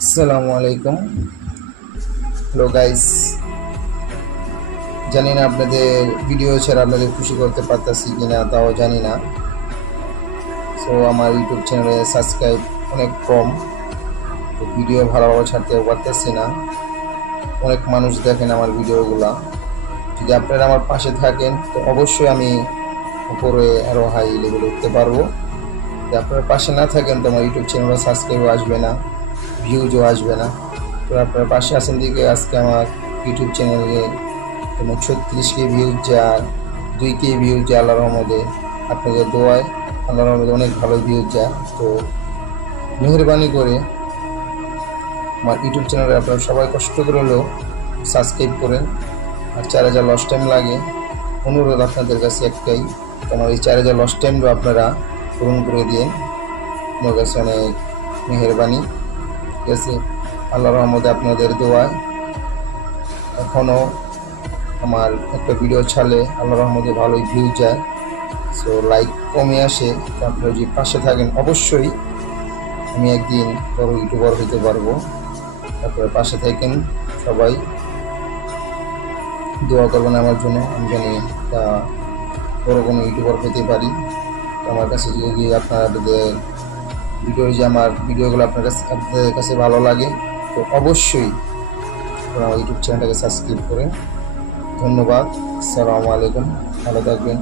আসসালামু আলাইকুম। Hello guys, জানি না আপনাদের ভিডিও ছাড়া আপনাদের খুশি করতে পারতাছি কিনা, তাও জানি না। সো আমার ইউটিউব চ্যানেলে সাবস্ক্রাইব অনেক কম, তো ভিডিও ভালোভাবে ছাড়তে পারতেছি না। অনেক মানুষ দেখেন আমার ভিডিওগুলা। যদি আপনারা আমার পাশে থাকেন তো অবশ্যই আমি উপরে আরও হাই লেভেলে উঠতে পারবো। যদি আপনারা পাশে না থাকেন তো আমার ইউটিউব চ্যানেলে সাবস্ক্রাইবও আসবে না, ভিউজও আসবে না। তো আপনারা পাশে আছেন দিকে আজকে আমার ইউটিউব চ্যানেলে এবং 36K ভিউজ যায়, 2K ভিউজ যায় আল্লাহর রহমতে। আপনাদের দোয়ায় আল্লাহর রহমতে অনেক ভালো ভিউজ যায়। তো মেহরবানি করে আমার ইউটিউব চ্যানেলে আপনারা সবাই কষ্ট করে হলেও সাবস্ক্রাইব করেন। আর 4000 লস টাইম লাগে, অনুরোধ আপনাদের কাছে একটাই, আমার এই 4000 লস টাইমও আপনারা পূরণ করে দিন। আমার কাছে অনেক মেহরবানি, ঠিক আছে? আল্লাহর রহমতে আপনাদের দোয়ায় এখনও আমার একটা ভিডিও ছাড়লে আল্লাহর রহমতে ভালোই ভিউ যায়। সো লাইক কমে আসে, তো আপনারা যদি পাশে থাকেন অবশ্যই আমি একদিন বড় ইউটিউবার হইতে পারবো। আপনারা পাশে থাকেন, সবাই দোয়া করবেন আমার জন্য, আমি জানি তা বড় কোনো ইউটিউবার হতে পারি। তো আমার কাছে যদি আপনাদের আমার ভিডিওগুলো আপনাদের কাছে ভালো লাগে তো অবশ্যই আমার ইউটিউব চ্যানেলটাকে সাবস্ক্রাইব করে। ধন্যবাদ। আসসালামু আলাইকুম, ভালো থাকবেন।